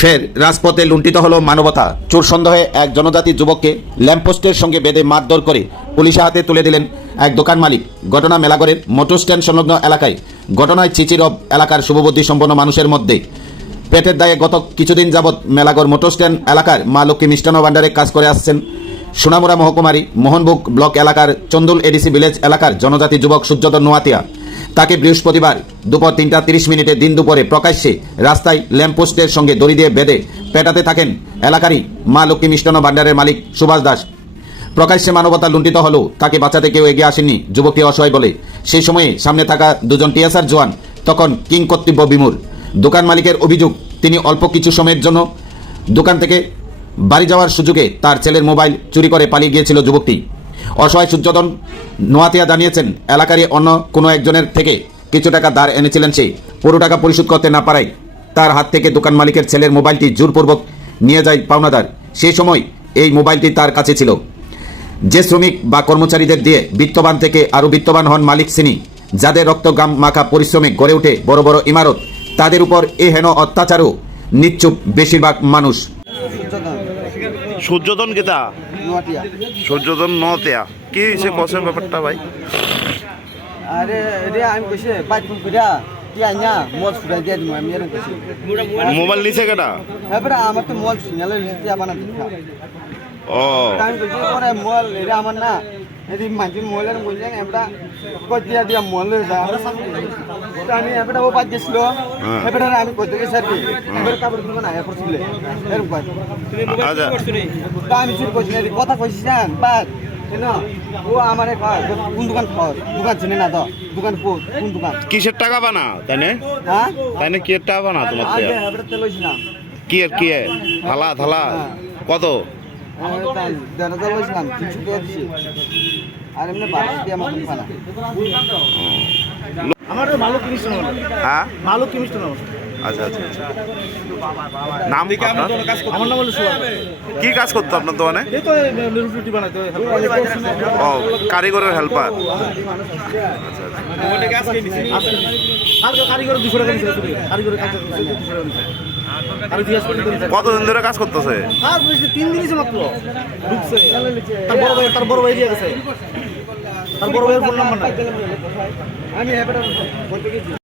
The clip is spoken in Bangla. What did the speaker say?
ফের রাজপথে লুণ্ঠিত হলো মানবতা। চোর সন্দেহে এক জনজাতি যুবককে ল্যাম্পপোস্টের সঙ্গে বেঁধে মারধর করে পুলিশের হাতে তুলে দিলেন এক দোকান মালিক। ঘটনা মেলাগড়ের মোটর স্ট্যান্ড সংলগ্ন এলাকায়। ঘটনায় চিচিরব এলাকার শুভবুদ্ধি সম্পন্ন মানুষের মধ্যে পেটের দায়ে গত কিছুদিন যাবৎ মেলাগড় মোটর স্ট্যান্ড এলাকার মা লক্ষ্মী মিষ্টান্ন ভাণ্ডারে কাজ করে আসছেন সোনামুড়া মহকুমারী মোহনবুক ব্লক এলাকার চন্দুল এডিসি ভিলেজ এলাকার জনজাতি যুবক সূর্যধর নোয়াতিয়া। তাকে বৃহস্পতিবার দুপুর 3টা 30 মিনিটে দিন দুপুরে প্রকাশ্যে রাস্তায় ল্যাম্পপোস্টের সঙ্গে দড়ি দিয়ে বেঁধে পেটাতে থাকেন এলাকারই মা লক্ষ্মী মিষ্টান্ন ভাণ্ডারের মালিক সুভাষ দাস। প্রকাশ্যে মানবতা লুণ্ঠিত হলেও তাকে বাঁচাতে কেউ এগিয়ে আসেননি। যুবককে অসহায় বলে সেই সময়ে সামনে থাকা দুজন টিএসআর জওয়ান তখন কিং কর্তব্য বিমূঢ়। দোকান মালিকের অভিযোগ, তিনি অল্প কিছু সময়ের জন্য দোকান থেকে বাড়ি যাওয়ার সুযোগে তার ছেলের মোবাইল চুরি করে পালিয়ে গিয়েছিল যুবকটি। অসহায় সূর্যধর নোয়াতিয়া জানিয়েছেন, এলাকারই অন্য কোনো একজনের থেকে কিছু টাকা ধার এনেছিলেন। সে পুরো টাকা পরিশোধ করতে না পারায় তার হাত থেকে দোকান মালিকের ছেলের মোবাইলটি জোরপূর্বক নিয়ে যায় পাওনাদার। সেই সময় এই মোবাইলটি তার কাছে ছিল। যে শ্রমিক বা কর্মচারীদের দিয়ে বিত্তবান থেকে আরও বিত্তবান হন মালিক শ্রেণী, যাদের রক্তঘাম মাখা পরিশ্রমে গড়ে ওঠে বড় বড় ইমারত, তাদের উপর এ হেন অত্যাচারও নিশ্চুপ বেশিরভাগ মানুষ। সূর্যধন গীতা সূর্যধন নতিয়া কি সে কসের ব্যাপারটা ভাই? আরে রে আমি কইছে বাইক ফোন কইরা তুই আইনা মল ছুড়াই দিয়া দিমু আমি এরকম কইছি। মোবাইল নিছে কেডা? হ্যাঁ বড় আমার তো মল সিগনালে লিস্টে আমার না দেখা। ও আমি কইছি পরে মল রে আমার না এদি মাঝে মলের কইলেন আমরা কই দিয়া দিয়া মল দা আমরা সামনে আমি এবারে ও বাদ গেছিল এবারে আমি কইতে গেছি স্যার কি এবারে কাপড় দিব না এরপর ছিল এরকম কই তুমি মোবাইল করছ নি তা আমি শুরু কইছি না কথা কইছিস না বাদ না ও আমারে কোন দোকান খাওয়া দোকান চিনে না তো দোকান কোন দোকান কিসের টাকা বানা তাইনে? হ্যাঁ তাইনে কি টাকা বানা তোমার থেকে? আগে এবারে তেল লইছিলাম কি থালা থালা কত? দেড় হাজার লইছিলাম 300 টাকা দিছি আর এমনি 12 দিয়ে আমার খানা আমার ভালো কিনিস না। হ্যাঁ ভালো কিনিস না। আচ্ছা আচ্ছা আচ্ছা। নাম কি আপনার? আমার নাম হলো সুভাষ। কি কাজ করতো আপনার দোকানে? এই তো রুটি বানাইতো ও কারিগরের হেল্পার। কারিগর 200 টাকা দিছে কারিগরের কাজ করতে 200 টাকা দিছে আর জিজ্ঞেস করতে কতদিন ধরে কাজ করতেছে? আর 3 দিনই মাত্র ঢুকছে। তার বড় ভাই দিয়ে গেছে। তার বড় ভাইয়ের ফোন নাম্বার নাই। আমি এবারে বলতে গেছি